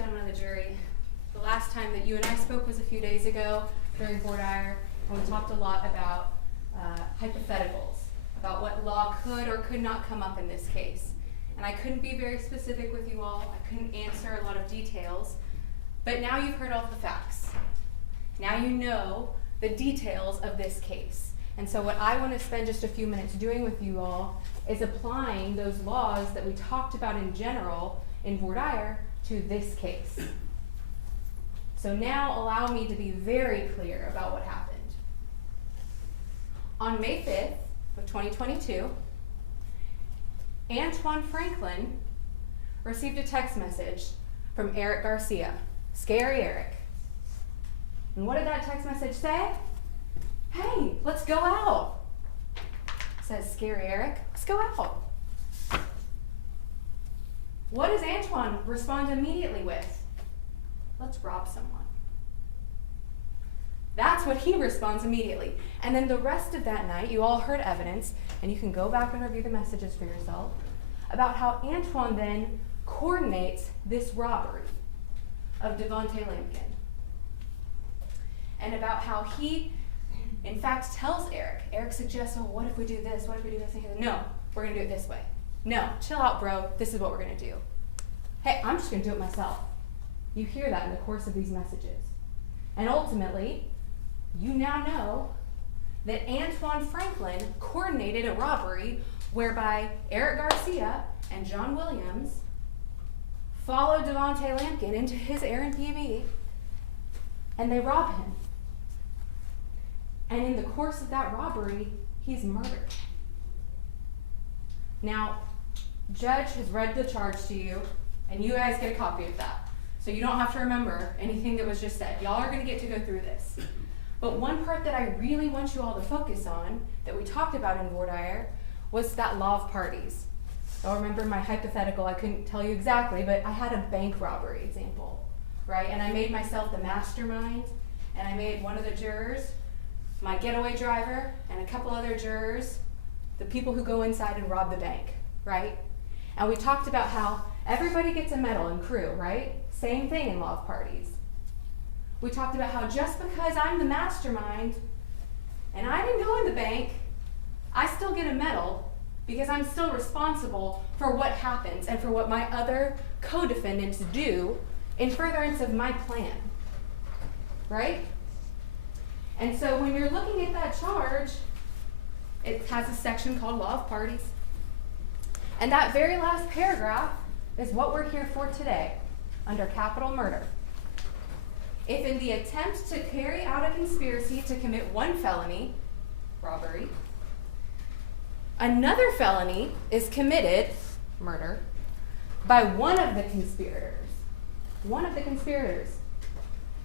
gentlemen of the jury, the last time that you and I spoke was a few days ago during voir dire, and we talked a lot about hypotheticals, about what law could or could not come up in this case. And I couldn't be very specific with you all. I couldn't answer a lot of details. But now you've heard all the facts. Now you know the details of this case. And so what I want to spend just a few minutes doing with you all is applying those laws that we talked about in general in voir dire to this case. So now allow me to be very clear about what happened. On May 5th of 2022, Antwan Franklin received a text message from Eric Garcia, Scary Eric. And what did that text message say? Hey, let's go out. Says Scary Eric, let's go out. What does Antwan respond immediately with? Let's rob someone. That's what he responds immediately. And then the rest of that night, you all heard evidence, and you can go back and review the messages for yourself, about how Antwan then coordinates this robbery of Du'Vonta Lampkin. And about how he, in fact, tells Eric. Eric suggests, oh, what if we do this? What if we do this? And he goes, no, we're going to do it this way. No, chill out, bro. This is what we're going to do. Hey, I'm just going to do it myself. You hear that in the course of these messages. And ultimately, you now know that Antwan Franklin coordinated a robbery whereby Eric Garcia and John Williams followed Du'Vonta Lampkin into his Airbnb and they rob him. And in the course of that robbery, he's murdered. Now, judge has read the charge to you, and you guys get a copy of that. So you don't have to remember anything that was just said. Y'all are going to get to go through this. But one part that I really want you all to focus on, that we talked about in voir dire, was that law of parties. I'll remember my hypothetical, I couldn't tell you exactly, but I had a bank robbery example, right? And I made myself the mastermind, and I made one of the jurors my getaway driver, and a couple other jurors the people who go inside and rob the bank, right? And we talked about how everybody gets a medal in crew, right? Same thing in law of parties. We talked about how just because I'm the mastermind and I didn't go in the bank, I still get a medal because I'm still responsible for what happens and for what my other co-defendants do in furtherance of my plan, right? And so when you're looking at that charge, it has a section called Law of Parties. And that very last paragraph is what we're here for today, under capital murder. If in the attempt to carry out a conspiracy to commit one felony, robbery, another felony is committed, murder, by one of the conspirators,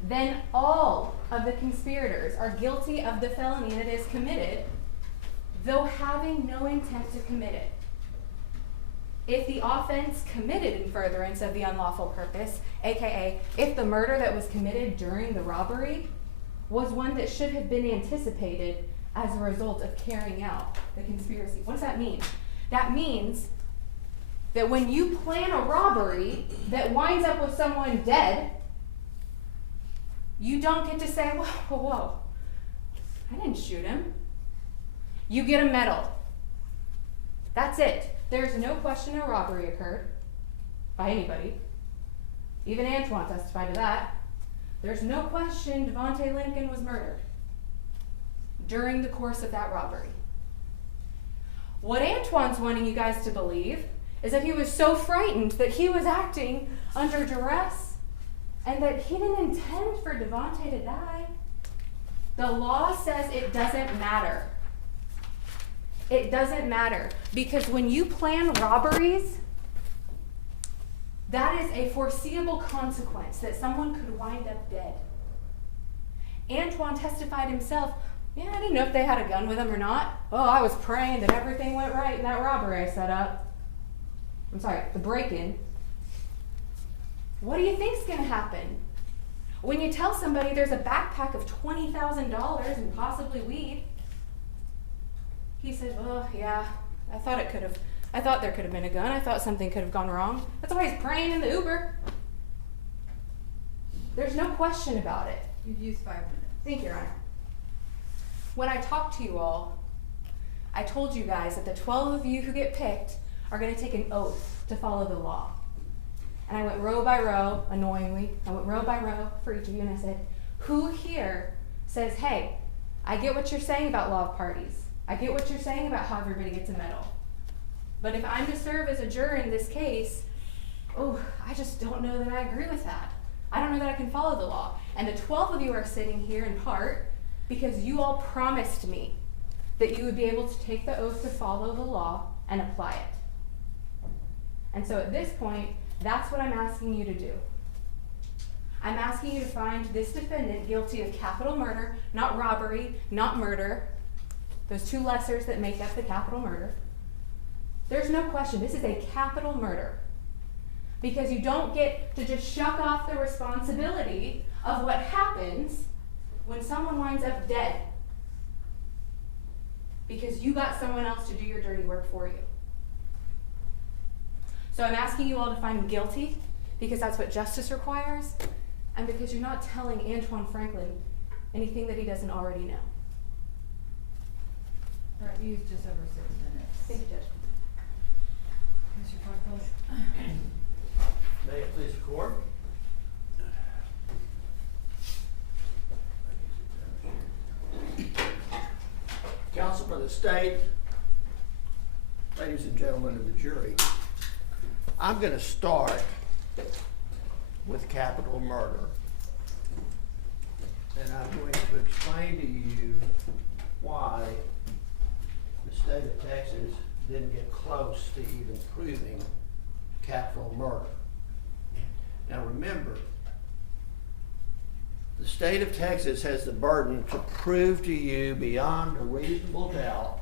then all of the conspirators are guilty of the felony that is committed, though having no intent to commit it. If the offense committed in furtherance of the unlawful purpose, aka if the murder that was committed during the robbery was one that should have been anticipated as a result of carrying out the conspiracy. What does that mean? That means that when you plan a robbery that winds up with someone dead, you don't get to say, whoa, I didn't shoot him. You get a medal. That's it. There's no question a robbery occurred by anybody. Even Antwan testified to that. There's no question Du'Vonta Lampkin was murdered during the course of that robbery. What Antwan's wanting you guys to believe is that he was so frightened that he was acting under duress and that he didn't intend for Du'Vonta to die. The law says it doesn't matter. It doesn't matter, because when you plan robberies, that is a foreseeable consequence that someone could wind up dead. Antwan testified himself, yeah, I didn't know if they had a gun with them or not. Oh, I was praying that everything went right in that robbery I set up. I'm sorry, the break-in. What do you think's going to happen? When you tell somebody there's a backpack of $20,000 and possibly weed, he says, well, yeah, I thought there could have been a gun. I thought something could have gone wrong. That's why he's praying in the Uber. There's no question about it. You've used 5 minutes. Thank you, Your Honor. When I talked to you all, I told you guys that the 12 of you who get picked are going to take an oath to follow the law. And I went row by row, annoyingly, I went row by row for each of you, and I said, who here says, hey, I get what you're saying about law of parties. I get what you're saying about how everybody gets a medal. But if I'm to serve as a juror in this case, I just don't know that I agree with that. I don't know that I can follow the law. And the 12 of you are sitting here in part because you all promised me that you would be able to take the oath to follow the law and apply it. And so at this point, that's what I'm asking you to do. I'm asking you to find this defendant guilty of capital murder, not robbery, not murder, those two lessers that make up the capital murder. There's no question, this is a capital murder. Because you don't get to just shuck off the responsibility of what happens when someone winds up dead. Because you got someone else to do your dirty work for you. So I'm asking you all to find him guilty, because that's what justice requires, and because you're not telling Antwan Franklin anything that he doesn't already know. All right, you used just over 6 minutes. Thank you, Judge. Mr. Parkhouse. May it please the court. Counsel for the state, ladies and gentlemen of the jury, I'm going to start with capital murder, and I'm going to explain to you why the state of Texas didn't get close to even proving capital murder. Now remember, the state of Texas has the burden to prove to you beyond a reasonable doubt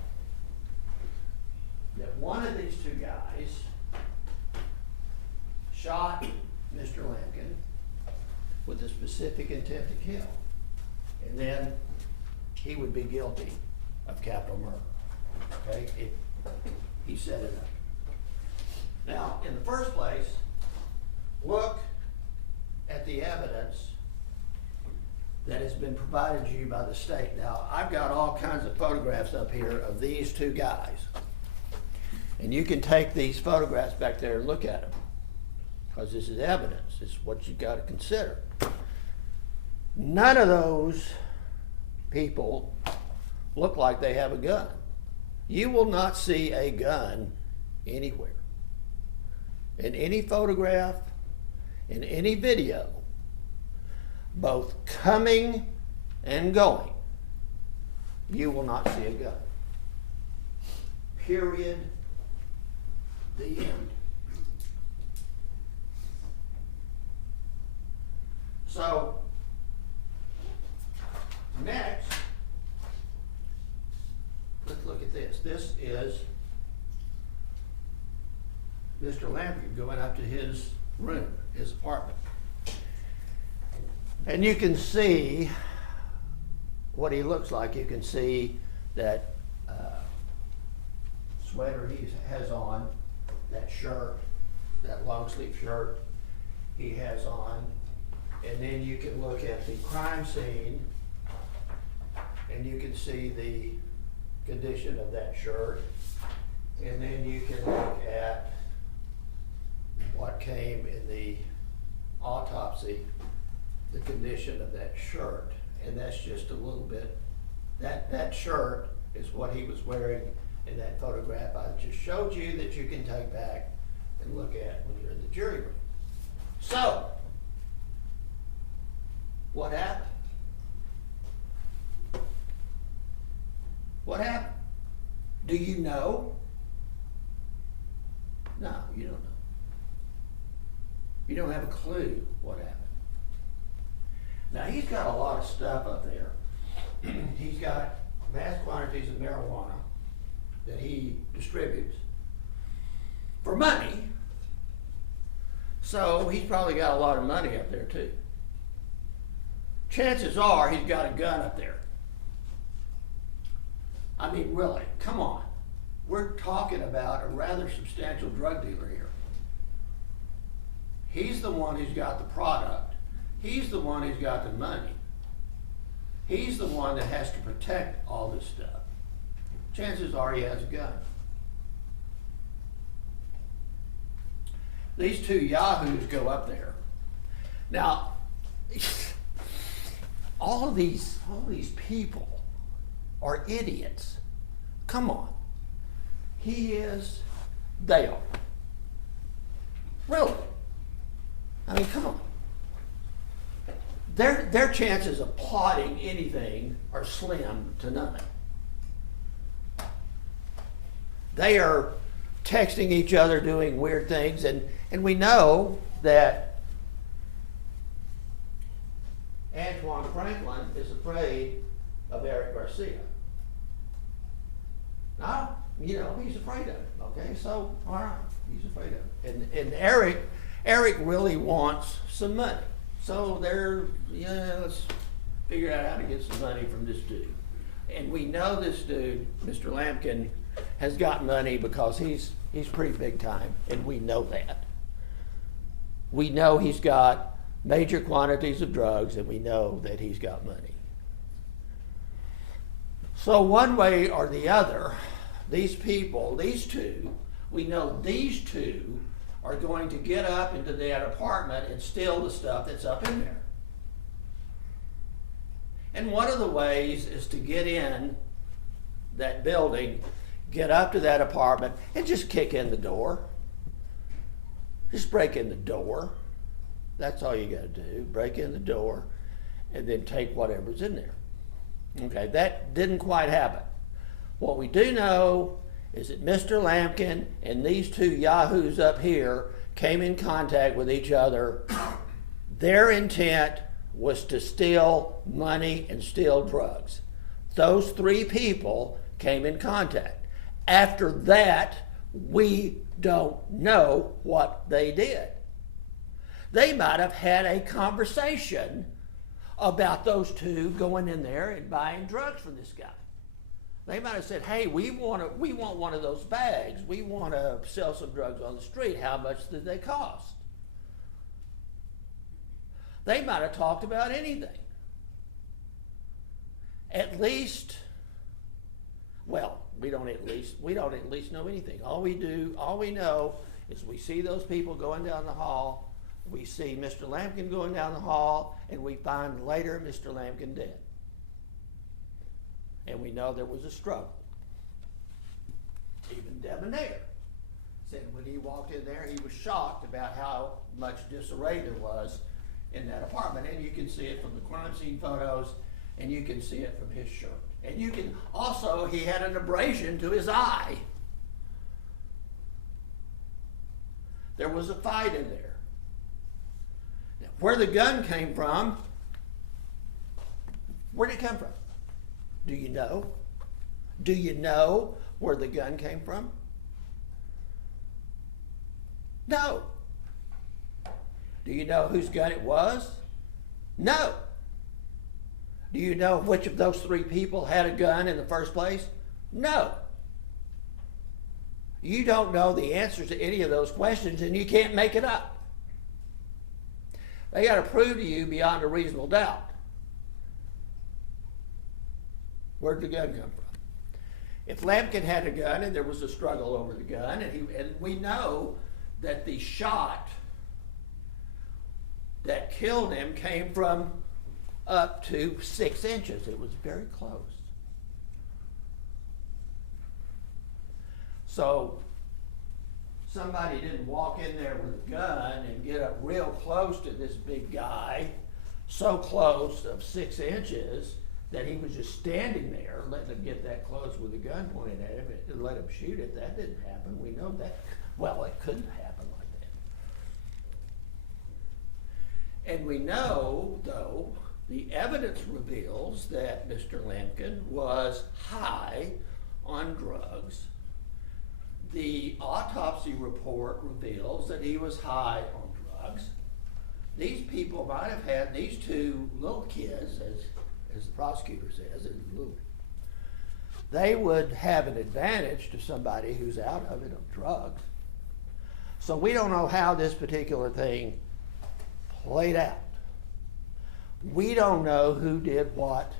that one of these two guys shot Mr. Lampkin with a specific intent to kill. And then he would be guilty of capital murder. Okay? He set it up. Now, in the first place, look at the evidence that has been provided to you by the state. Now, I've got all kinds of photographs up here of these two guys. And you can take these photographs back there and look at them, because this is evidence. It's what you've got to consider. None of those people look like they have a gun. You will not see a gun anywhere. In any photograph, in any video, both coming and going, you will not see a gun. Period. The end. So, next, let's look at this. This is Mr. Lampkin going up to his room, his apartment. And you can see what he looks like. You can see that sweater he has on, that shirt, that long sleeve shirt he has on. And then you can look at the crime scene and you can see the condition of that shirt. And then you can look at what came in the autopsy, the condition of that shirt. And that's just a little bit, that shirt is what he was wearing in that photograph I just showed you, that you can take back and look at when you're in the jury room. So, what happened? What happened? Do you know? No, you don't know. You don't have a clue what happened. Now, he's got a lot of stuff up there. He's got vast quantities of marijuana that he distributes for money. So he's probably got a lot of money up there too. Chances are he's got a gun up there. I mean, really, come on. We're talking about a rather substantial drug dealer here. He's the one who's got the product. He's the one who's got the money. He's the one that has to protect all this stuff. Chances are he has a gun. These two yahoos go up there. Now, all these people are idiots. Come on. He is, they are. Really. I mean, come on. Their chances of plotting anything are slim to none. They are texting each other, doing weird things, and we know that Antwan Franklin is afraid of Eric Garcia. Now, you know, he's afraid of it, okay? So, all right, he's afraid of it. And Eric really wants some money. So let's figure out how to get some money from this dude. And we know this dude, Mr. Lampkin, has got money because he's pretty big time, and we know that. We know he's got major quantities of drugs, and we know that he's got money. So one way or the other, these people, these two, we know these two are going to get up into that apartment and steal the stuff that's up in there. And one of the ways is to get in that building, get up to that apartment, and just kick in the door. Just break in the door. That's all you got to do. Break in the door and then take whatever's in there. Okay, that didn't quite happen. What we do know is that Mr. Lampkin and these two yahoos up here came in contact with each other. Their intent was to steal money and steal drugs. Those three people came in contact. After that, we don't know what they did. They might have had a conversation about those two going in there and buying drugs from this guy. They might have said, hey, we want one of those bags. We want to sell some drugs on the street. How much did they cost? They might have talked about anything. At least, well, we don't at least know anything. All we know is we see those people going down the hall. We see Mr. Lampkin going down the hall, and we find later Mr. Lampkin dead. And we know there was a struggle. Even Debonair said when he walked in there, he was shocked about how much disarray there was in that apartment. And you can see it from the crime scene photos, and you can see it from his shirt. And you can also, he had an abrasion to his eye. There was a fight in there. Now, where the gun came from, where did it come from? Do you know? Do you know where the gun came from? No. Do you know whose gun it was? No. Do you know which of those three people had a gun in the first place? No. You don't know the answers to any of those questions, and you can't make it up. They got to prove to you beyond a reasonable doubt. Where'd the gun come from? If Lampkin had a gun and there was a struggle over the gun, and we know that the shot that killed him came from up to 6 inches. It was very close. So somebody didn't walk in there with a gun and get up real close to this big guy, so close of 6 inches that he was just standing there, letting him get that close with a gun pointed at him and let him shoot it. That didn't happen. We know that. Well, it couldn't happen like that. And we know, though, the evidence reveals that Mr. Lampkin was high on drugs. The autopsy report reveals that he was high on drugs. These people might have had, these two little kids, as the prosecutor says, they would have an advantage to somebody who's out of it on drugs. So we don't know how this particular thing played out. We don't know who did what,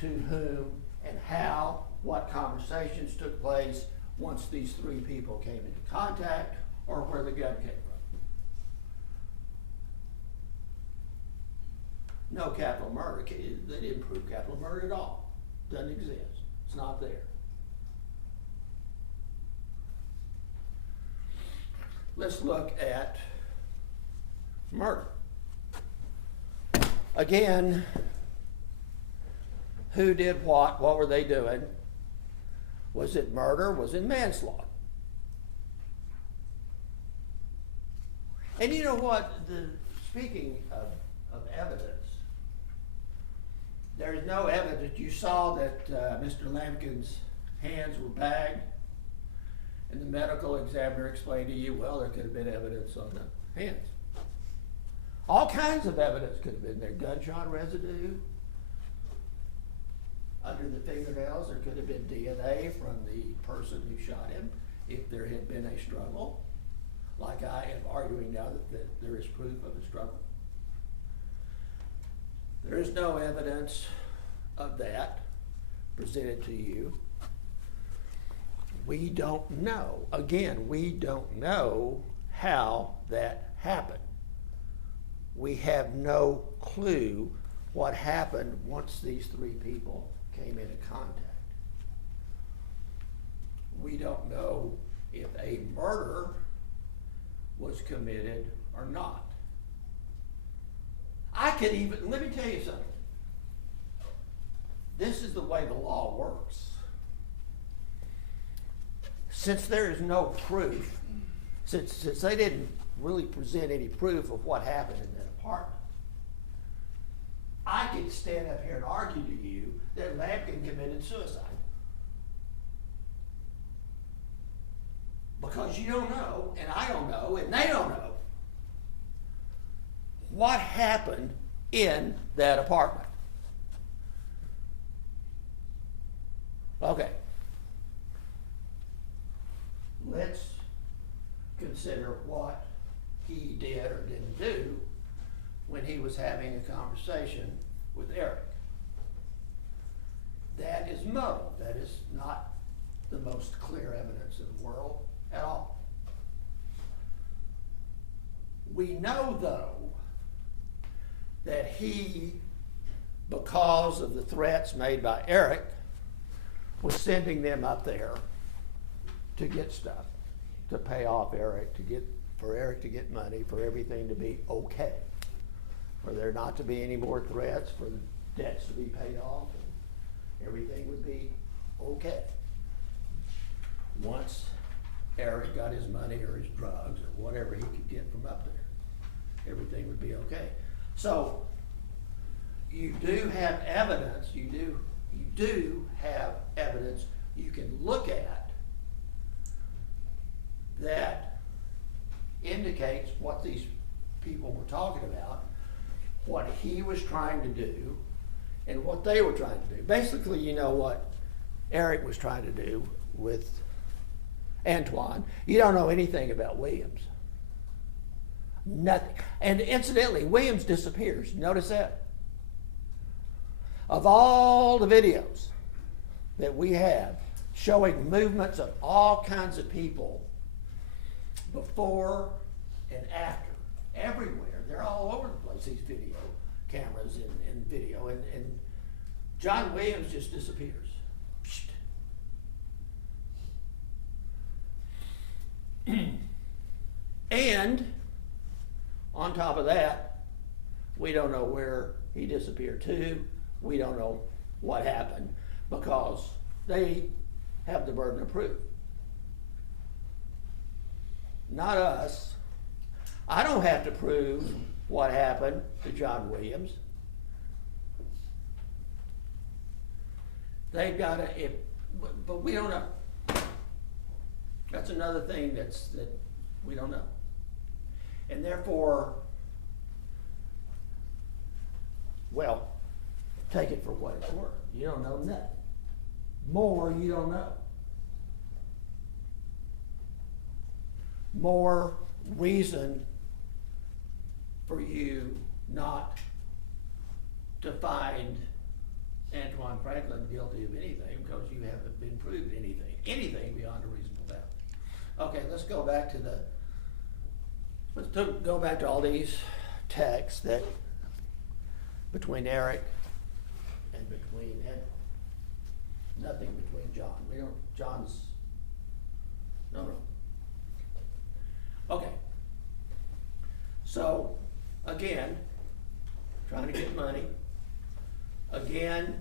to whom, and how, what conversations took place once these three people came into contact, or where the gun came from. No capital murder. They didn't prove capital murder at all. Doesn't exist. It's not there. Let's look at murder. Again, who did what? What were they doing? Was it murder? Was it manslaughter? And you know what? Speaking of evidence, there is no evidence. You saw that Mr. Lampkin's hands were bagged, and the medical examiner explained to you, well, there could have been evidence on the hands. All kinds of evidence could have been there. Gunshot residue under the fingernails. There could have been DNA from the person who shot him if there had been a struggle, like I am arguing now that there is proof of a struggle. There is no evidence of that presented to you. We don't know. Again, we don't know how that happened. We have no clue what happened once these three people came into contact. We don't know if a murder was committed or not. Let me tell you something. This is the way the law works. Since there is no proof, since they didn't really present any proof of what happened in that apartment, I could stand up here and argue to you that Lampkin committed suicide. Because you don't know, and I don't know, and they don't know what happened in that apartment. Okay. Let's consider what he did or didn't do when he was having a conversation with Eric. That is muddled. That is not the most clear evidence in the world at all. We know, though, that he, because of the threats made by Eric, was sending them up there to get stuff, to pay off Eric, for Eric to get money, for everything to be okay, for there not to be any more threats, for the debts to be paid off, and everything would be okay. Once Eric got his money or his drugs or whatever he could get from up there, everything would be okay. So you do have evidence, you do have evidence you can look at that indicates what these people were talking about, what he was trying to do, and what they were trying to do. Basically, you know what Eric was trying to do with Antwan. You don't know anything about Williams. Nothing. And incidentally, Williams disappears. Notice that. Of all the videos that we have showing movements of all kinds of people before and after, everywhere, they're all over the place, these video cameras and video, and John Williams just disappears. And on top of that, we don't know where he disappeared to. We don't know what happened because they have the burden of proof. Not us. I don't have to prove what happened to John Williams. They've got to, but we don't know. That's another thing that we don't know. And therefore, well, take it for what it's worth. You don't know nothing. More you don't know. More reason for you not to find Antwan Franklin guilty of anything because you haven't been proved anything beyond a reasonable doubt. Okay, let's go back to go back to all these texts that between Eric and between Ed. Nothing between John. John's, no. Okay. So, again, trying to get money. Again,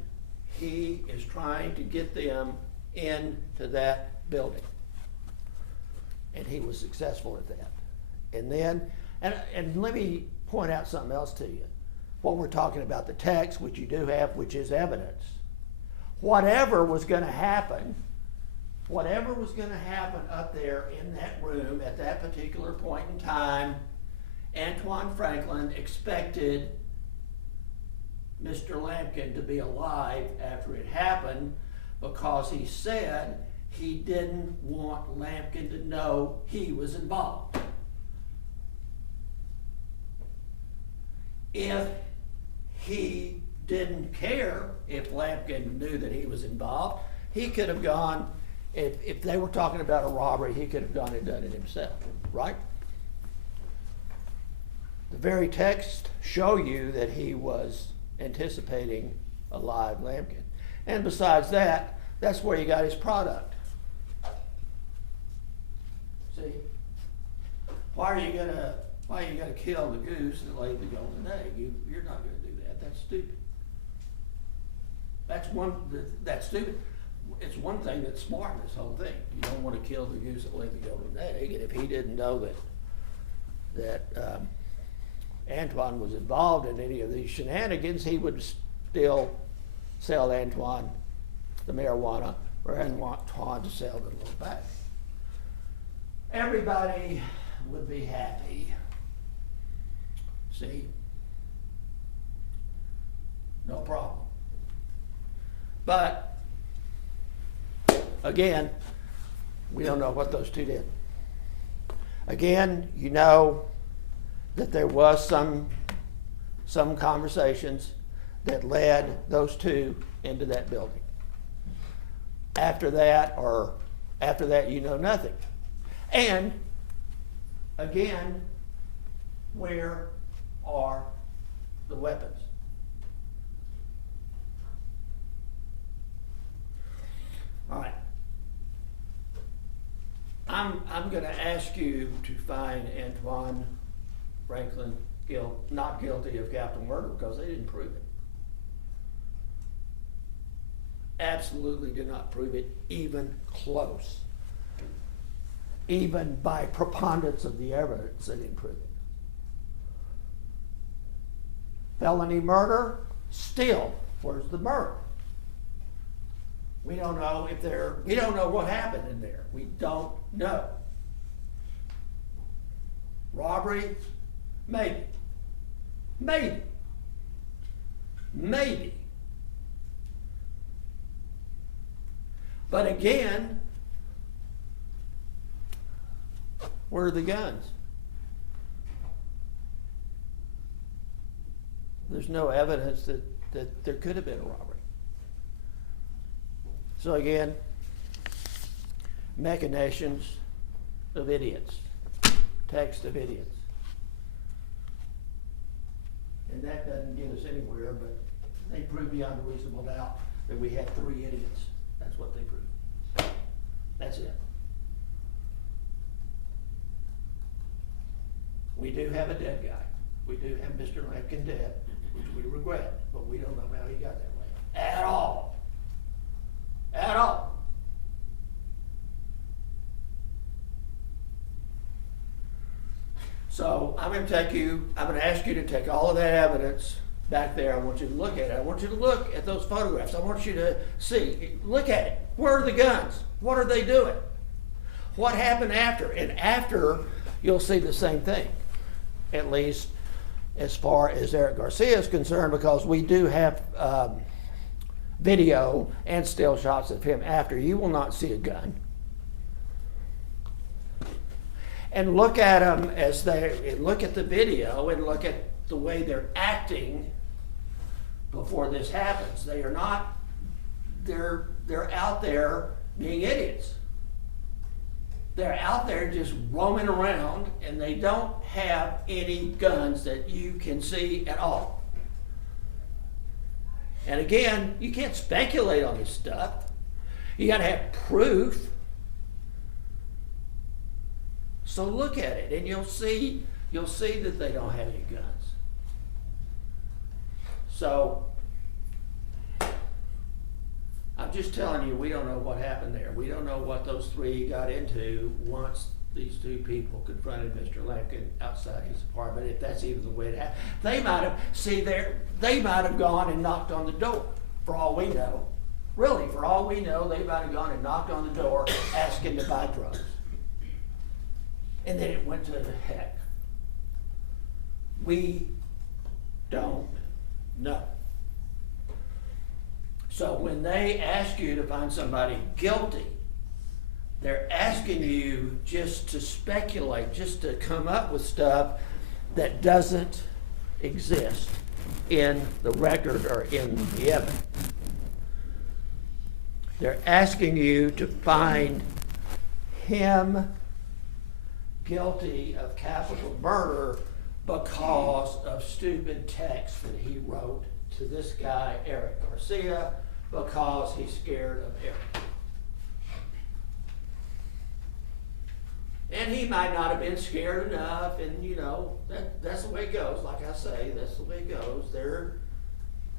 he is trying to get them into that building. And he was successful at that. And then, and let me point out something else to you. What we're talking about, the text, which you do have, which is evidence. Whatever was going to happen up there in that room at that particular point in time, Antwan Franklin expected Mr. Lampkin to be alive after it happened because he said he didn't want Lampkin to know he was involved. If he didn't care if Lampkin knew that he was involved, he could have gone, if they were talking about a robbery, he could have gone and done it himself, right? The very texts show you that he was anticipating a live Lampkin. And besides that, that's where he got his product. See? Why are you gonna kill the goose that laid the golden egg? You're not gonna do that. That's stupid. That's stupid. It's one thing that's smart in this whole thing. You don't want to kill the goose that laid the golden egg. And if he didn't know that Antwan was involved in any of these shenanigans, he would still sell Antwan the marijuana, or Antwan to sell the little bag. Everybody would be happy. See? No problem. But, again, we don't know what those two did. Again, you know that there was some conversations that led those two into that building. After that, you know nothing. And, again, where are the weapons? All right. I'm going to ask you to find Antwan Franklin not guilty of capital murder because they didn't prove it. Absolutely did not prove it, even close. Even by preponderance of the evidence, they didn't prove it. Felony murder, still, where's the murder? We don't know we don't know what happened in there. We don't know. Robbery, maybe. Maybe. Maybe. But again, where are the guns? There's no evidence that there could have been a robbery. So again, machinations of idiots, text of idiots. And that doesn't get us anywhere, but they prove beyond a reasonable doubt that we had 3 idiots. That's what they proved. That's it. We do have a dead guy. We do have Mr. Lampkin dead, which we regret, but we don't know how he got that way. At all. At all. So I'm going to ask you to take all of that evidence back there. I want you to look at it. I want you to look at those photographs. I want you to see, look at it. Where are the guns? What are they doing? What happened after? And after, you'll see the same thing, at least as far as Eric Garcia is concerned, because we do have video and still shots of him after. You will not see a gun. And look at them look at the video and look at the way they're acting before this happens. They are not, they're out there being idiots. They're out there just roaming around, and they don't have any guns that you can see at all. And again, you can't speculate on this stuff. You gotta have proof. So look at it, and you'll see that they don't have any guns. So I'm just telling you, we don't know what happened there. We don't know what those three got into once these two people confronted Mr. Lampkin outside his apartment, if that's even the way it happened. They might have gone and knocked on the door, for all we know. Really, for all we know, they might have gone and knocked on the door asking to buy drugs. And then it went to the heck. We don't know. So when they ask you to find somebody guilty, they're asking you just to speculate, just to come up with stuff that doesn't exist in the record or in the evidence. They're asking you to find him guilty of capital murder because of stupid text that he wrote to this guy, Eric Garcia, because he's scared of Eric. And he might not have been scared enough, and you know, that's the way it goes. Like I say, that's the way it goes.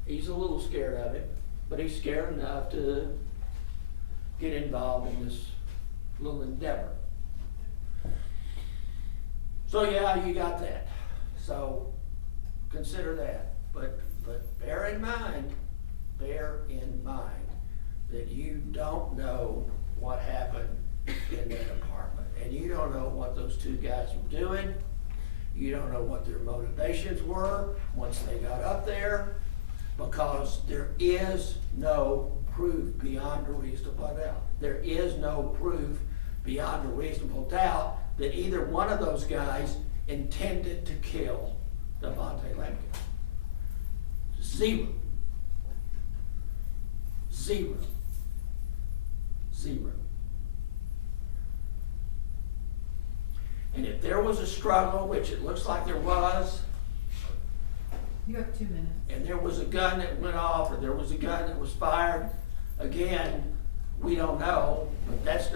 He's a little scared of it, but he's scared enough to get involved in this little endeavor. So yeah, you got that. So consider that. But bear in mind that you don't know what happened in that apartment. And you don't know what those two guys were doing. You don't know what their motivations were once they got up there, because there is no proof beyond a reasonable doubt. There is no proof beyond a reasonable doubt that either one of those guys intended to kill Du'Vonta Lampkin. Zero. And if there was a struggle, which it looks like there was, You have 2 minutes. and there was a gun that went off, or there was a gun that was fired, again, we don't know, but that's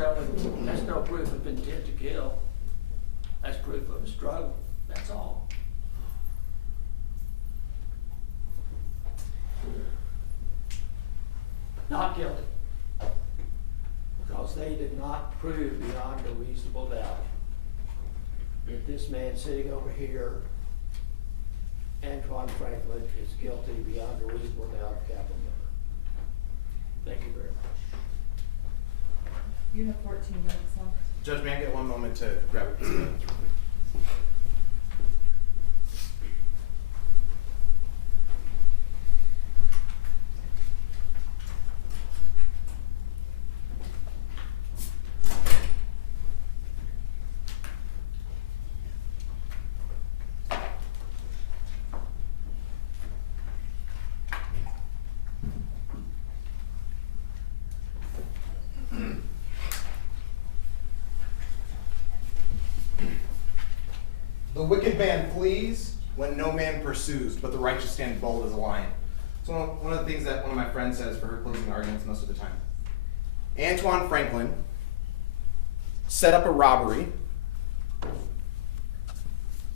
no proof of intent to kill. That's proof of a struggle, that's all. Not guilty, because they did not prove beyond a reasonable doubt that this man sitting over here, Antwan Franklin, is guilty beyond a reasonable doubt of capital murder. Thank you very much. You have 14 minutes left. Judge, may I get one moment to grab a piece of evidence? The wicked man flees when no man pursues, but the righteous stand bold as a lion. So one of the things that one of my friends says for her closing arguments most of the time. Antwan Franklin set up a robbery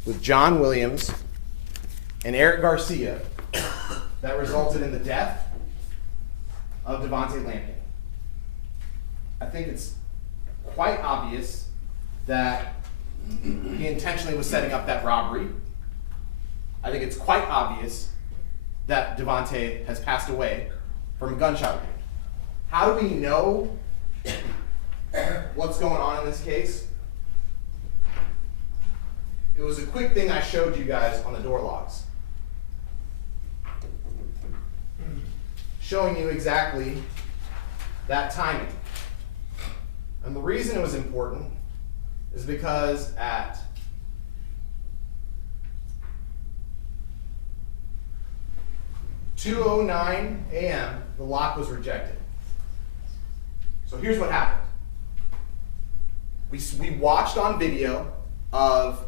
with John Williams and Eric Garcia that resulted in the death of Du'Vonta Lampkin. I think it's quite obvious that he intentionally was setting up that robbery. I think it's quite obvious that Du'Vonta has passed away from a gunshot wound. How do we know what's going on in this case? It was a quick thing I showed you guys on the door locks, showing you exactly that timing. And the reason it was important is because at 2:09 a.m., the lock was rejected. So here's what happened. We watched on video of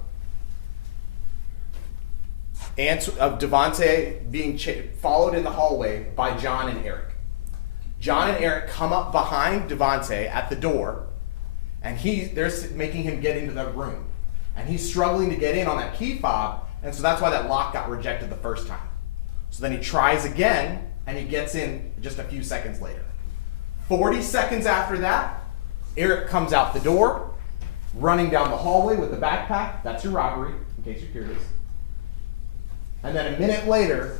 Du'Vonta being followed in the hallway by John and Eric. John and Eric come up behind Du'Vonta at the door, and they're making him get into the room. And he's struggling to get in on that key fob, and so that's why that lock got rejected the first time. So then he tries again, and he gets in just a few seconds later. 40 seconds after that, Eric comes out the door, running down the hallway with the backpack. That's your robbery, in case you're curious. And then a minute later,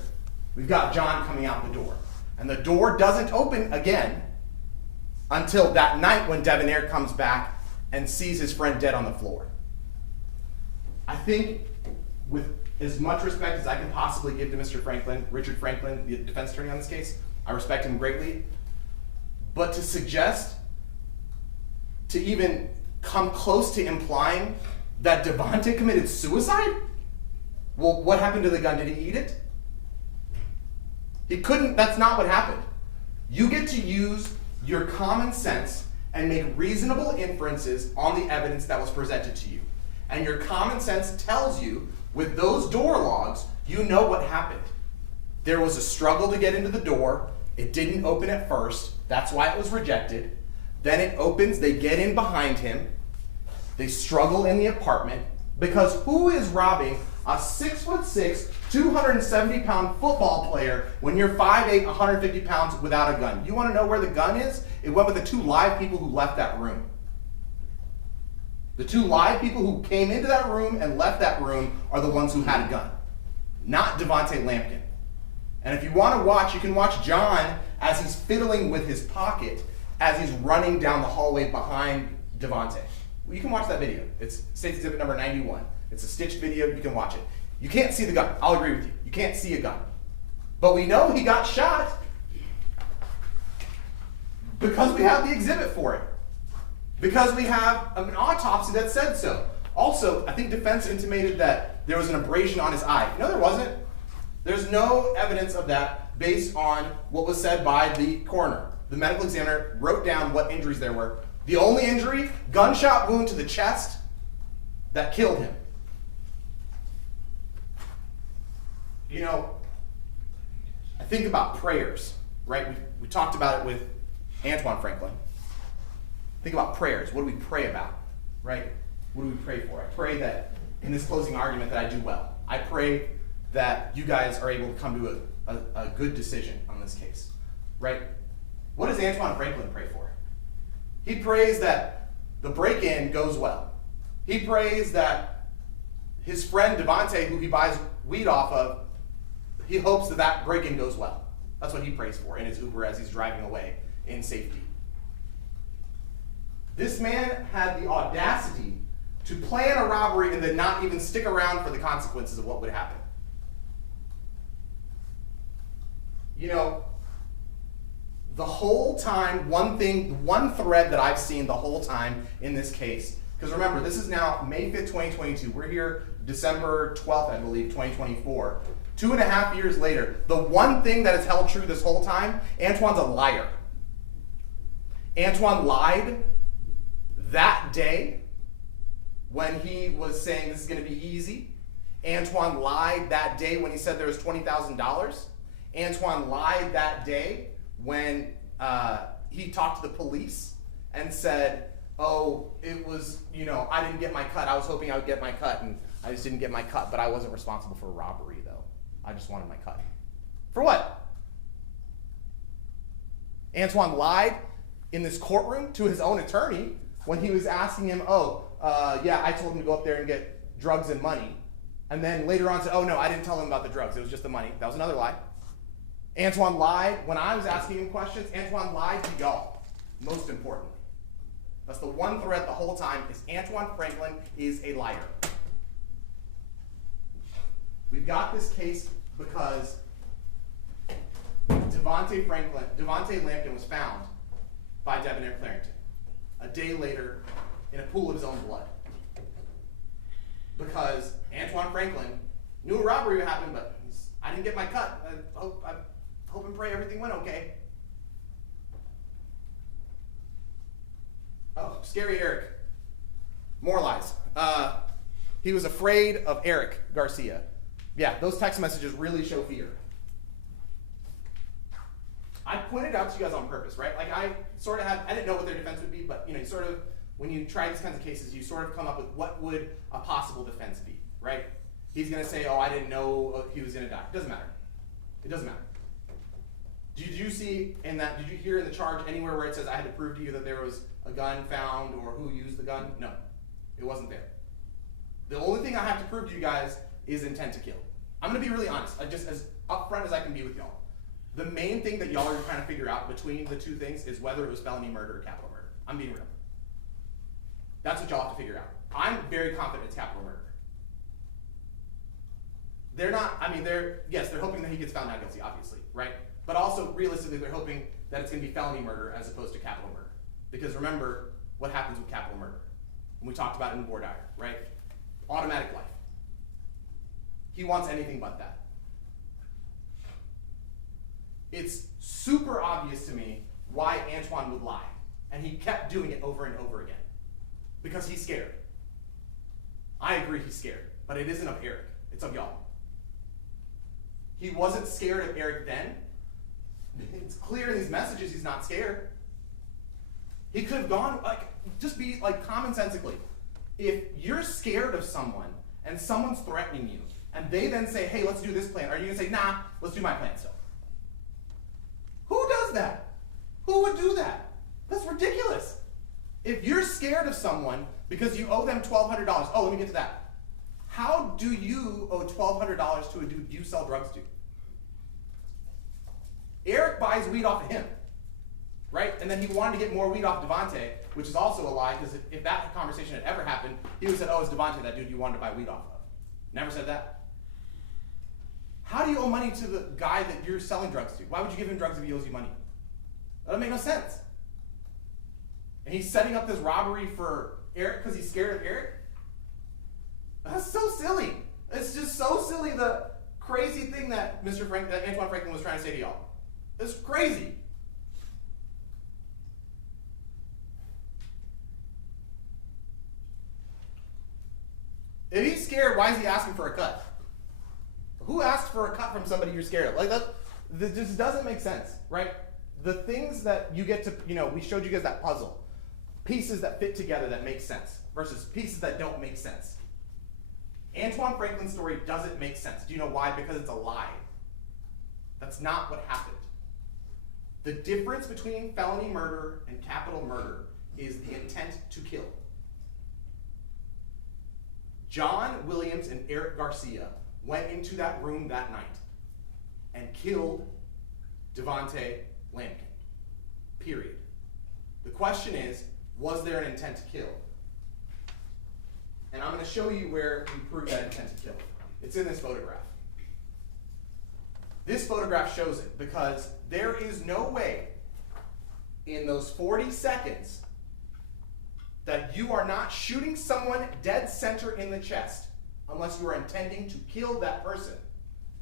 we've got John coming out the door. And the door doesn't open again until that night when Debonair comes back and sees his friend dead on the floor. I think, with as much respect as I can possibly give to Mr. Franklin, Richard Franklin, the defense attorney on this case, I respect him greatly. But to suggest, to even come close to implying that Du'Vonta committed suicide? Well, what happened to the gun? Did he eat it? He couldn't, that's not what happened. You get to use your common sense and make reasonable inferences on the evidence that was presented to you. And your common sense tells you, with those door logs, you know what happened. There was a struggle to get into the door. It didn't open at first. That's why it was rejected. Then it opens, they get in behind him. They struggle in the apartment, because who is robbing a 6'6", 270-pound football player when you're 5'8", 150 pounds without a gun? You want to know where the gun is? It went with the two live people who left that room. The two live people who came into that room and left that room are the ones who had a gun, not Du'Vonta Lampkin. And if you want to watch, you can watch John as he's fiddling with his pocket as he's running down the hallway behind Du'Vonta. You can watch that video. It's State's Exhibit number 91. It's a stitched video. You can watch it. You can't see the gun. I'll agree with you. You can't see a gun. But we know he got shot because we have the exhibit for it. Because we have an autopsy that said so. Also, I think defense intimated that there was an abrasion on his eye. No, there wasn't. There's no evidence of that based on what was said by the coroner. The medical examiner wrote down what injuries there were. The only injury, gunshot wound to the chest that killed him. You know, I think about prayers, right? We talked about it with Antwan Franklin. Think about prayers. What do we pray about, right? What do we pray for? I pray that in this closing argument that I do well. I pray that you guys are able to come to a good decision on this case, right? What does Antwan Franklin pray for? He prays that the break-in goes well. He prays that his friend Du'Vonta, who he buys weed off of, he hopes that that break-in goes well. That's what he prays for in his Uber as he's driving away in safety. This man had the audacity to plan a robbery and then not even stick around for the consequences of what would happen. You know, the whole time, one thread that I've seen the whole time in this case, because remember, this is now May 5th, 2022. We're here December 12th, I believe, 2024. 2.5 years later, the one thing that has held true this whole time, Antwan's a liar. Antwan lied that day when he was saying this is going to be easy. Antwan lied that day when he said there was $20,000. Antwan lied that day when he talked to the police and said, oh, it was, you know, I didn't get my cut. I was hoping I would get my cut, and I just didn't get my cut, but I wasn't responsible for a robbery, though. I just wanted my cut. For what? Antwan lied in this courtroom to his own attorney when he was asking him, yeah, I told him to go up there and get drugs and money. And then later on said, oh, no, I didn't tell him about the drugs. It was just the money. That was another lie. Antwan lied when I was asking him questions. Antwan lied to y'all, most importantly. That's the one thread the whole time, is Antwan Franklin is a liar. We've got this case because Du'Vonta Lampkin was found by Debonair Clarendon a day later in a pool of his own blood. Because Antwan Franklin knew a robbery would happen, but I didn't get my cut. hope and pray everything went okay. Oh, scary Eric. More lies. He was afraid of Eric Garcia. Yeah, those text messages really show fear. I pointed out to you guys on purpose, right? Like I didn't know what their defense would be, but you sort of, when you try these kinds of cases, you sort of come up with what would a possible defense be, right? He's gonna say, oh, I didn't know he was gonna die. It doesn't matter. It doesn't matter. Did you hear in the charge anywhere where it says I had to prove to you that there was a gun found or who used the gun? No, it wasn't there. The only thing I have to prove to you guys is intent to kill. I'm gonna be really honest, just as upfront as I can be with y'all. The main thing that y'all are trying to figure out between the two things is whether it was felony murder or capital murder. I'm being real. That's what y'all have to figure out. I'm very confident it's capital murder. They're hoping that he gets found not guilty, obviously, right? But also, realistically, they're hoping that it's gonna be felony murder as opposed to capital murder. Because remember what happens with capital murder. And we talked about it in the voir dire, right? Automatic life. He wants anything but that. It's super obvious to me why Antwan would lie. And he kept doing it over and over again. Because he's scared. I agree he's scared, but it isn't of Eric, it's of y'all. He wasn't scared of Eric then. It's clear in these messages he's not scared. He could have gone, just be commonsensically. If you're scared of someone and someone's threatening you, and they then say, hey, let's do this plan, are you gonna say, nah, let's do my plan still? Who does that? Who would do that? That's ridiculous. If you're scared of someone because you owe them $1,200, oh, let me get to that. How do you owe $1,200 to a dude you sell drugs to? Eric buys weed off of him, right? And then he wanted to get more weed off Du'Vonta, which is also a lie, because if that conversation had ever happened, he would have said, oh, it's Du'Vonta, that dude you wanted to buy weed off of. Never said that. How do you owe money to the guy that you're selling drugs to? Why would you give him drugs if he owes you money? That doesn't make no sense. And he's setting up this robbery for Eric because he's scared of Eric? That's so silly. It's just so silly, the crazy thing that that Antwan Franklin was trying to say to y'all. It's crazy. If he's scared, why is he asking for a cut? Who asked for a cut from somebody you're scared of? That just doesn't make sense, right? The things that you get to, we showed you guys that puzzle. Pieces that fit together that make sense versus pieces that don't make sense. Antwan Franklin's story doesn't make sense. Do you know why? Because it's a lie. That's not what happened. The difference between felony murder and capital murder is the intent to kill. John Williams and Eric Garcia went into that room that night and killed Du'Vonta Lampkin. Period. The question is, was there an intent to kill? And I'm going to show you where we prove that intent to kill. It's in this photograph. This photograph shows it because there is no way in those 40 seconds that you are not shooting someone dead center in the chest unless you are intending to kill that person.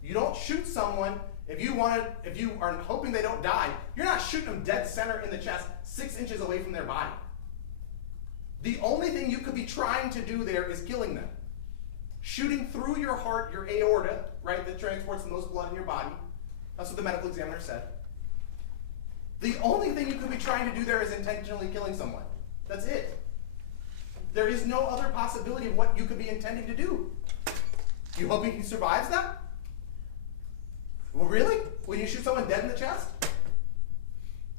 You don't shoot someone if you are hoping they don't die. You're not shooting them dead center in the chest 6 inches away from their body. The only thing you could be trying to do there is killing them. Shooting through your heart, your aorta, right, that transports the most blood in your body. That's what the medical examiner said. The only thing you could be trying to do there is intentionally killing someone. That's it. There is no other possibility of what you could be intending to do. You hoping he survives that? Well, really? When you shoot someone dead in the chest?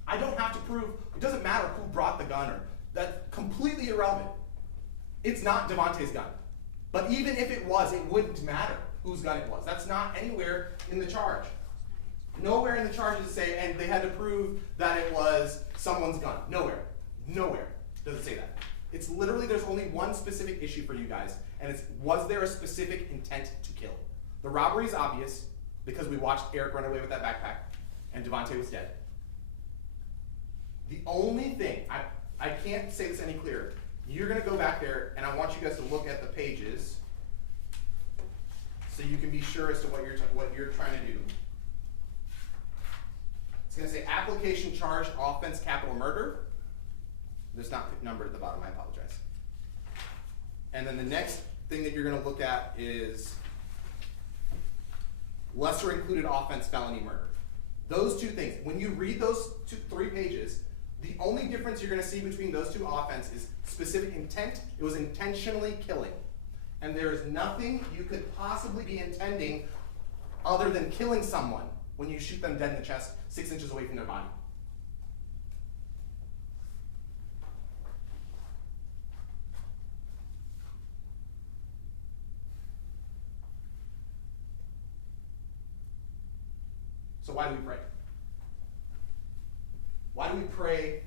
I don't have to prove, it doesn't matter who brought the gun, or that's completely irrelevant. It's not Du'Vonta's gun. But even if it was, it wouldn't matter whose gun it was. That's not anywhere in the charge. Nowhere in the charges say, and they had to prove that it was someone's gun. Nowhere. Nowhere does it say that. It's literally, there's only one specific issue for you guys, and it's, was there a specific intent to kill? The robbery is obvious, because we watched Eric run away with that backpack, and Du'Vonta was dead. The only thing, I can't say this any clearer, you're gonna go back there, and I want you guys to look at the pages, so you can be sure as to what you're trying to do. It's gonna say application charged offense capital murder. There's not numbered at the bottom, I apologize. And then the next thing that you're gonna look at is lesser included offense felony murder. Those two things, when you read those 3 pages, the only difference you're gonna see between those two offenses is specific intent. It was intentionally killing. And there is nothing you could possibly be intending other than killing someone when you shoot them dead in the chest 6 inches away from their body. So why do we pray? Why do we pray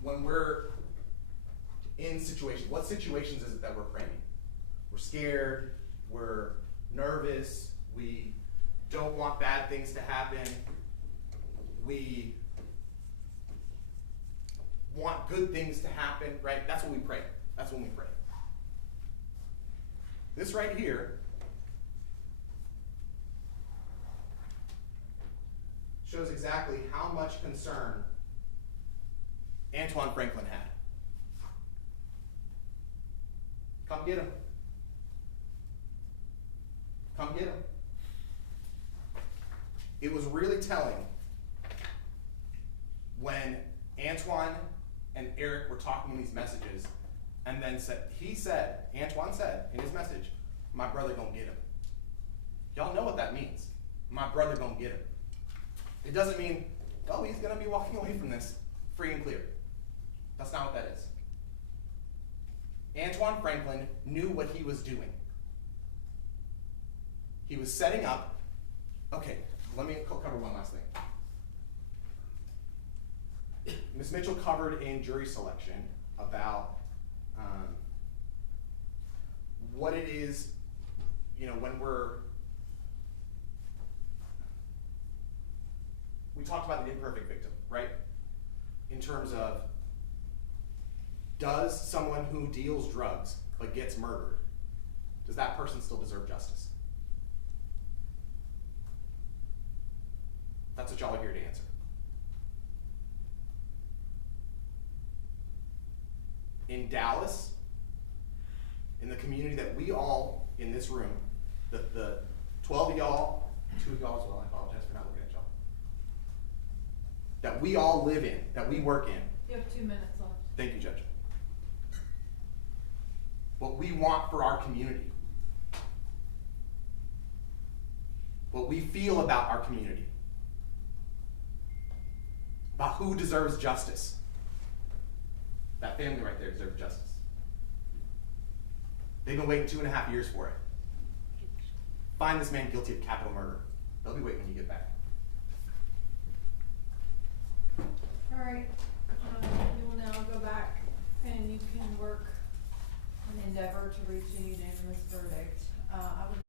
when we're in situations? What situations is it that we're praying? We're scared, we're nervous, we don't want bad things to happen, we want good things to happen, right? That's what we pray. That's when we pray. This right here shows exactly how much concern Antwan Franklin had. Come get him. Come get him. It was really telling when Antwan and Eric were talking in these messages, and then Antwan said in his message, my brother gonna get him. Y'all know what that means. My brother gonna get him. It doesn't mean, oh, he's gonna be walking away from this free and clear. That's not what that is. Antwan Franklin knew what he was doing. He was setting up, okay, let me cover one last thing. Ms. Mitchell covered in jury selection about what it is, when we talked about the imperfect victim, right? In terms of, does someone who deals drugs but gets murdered, does that person still deserve justice? That's what y'all are here to answer. In Dallas, in the community that we all in this room, the 12 of y'all, 2 of y'all as well, I apologize for not looking at y'all, that we all live in, that we work in. You have 2 minutes left. Thank you, Judge. What we want for our community, what we feel about our community, about who deserves justice. That family right there deserves justice. They've been waiting 2.5 years for it. Find this man guilty of capital murder. They'll be waiting when you get back. All right, you will now go back and you can work and endeavor to reach a unanimous verdict. I would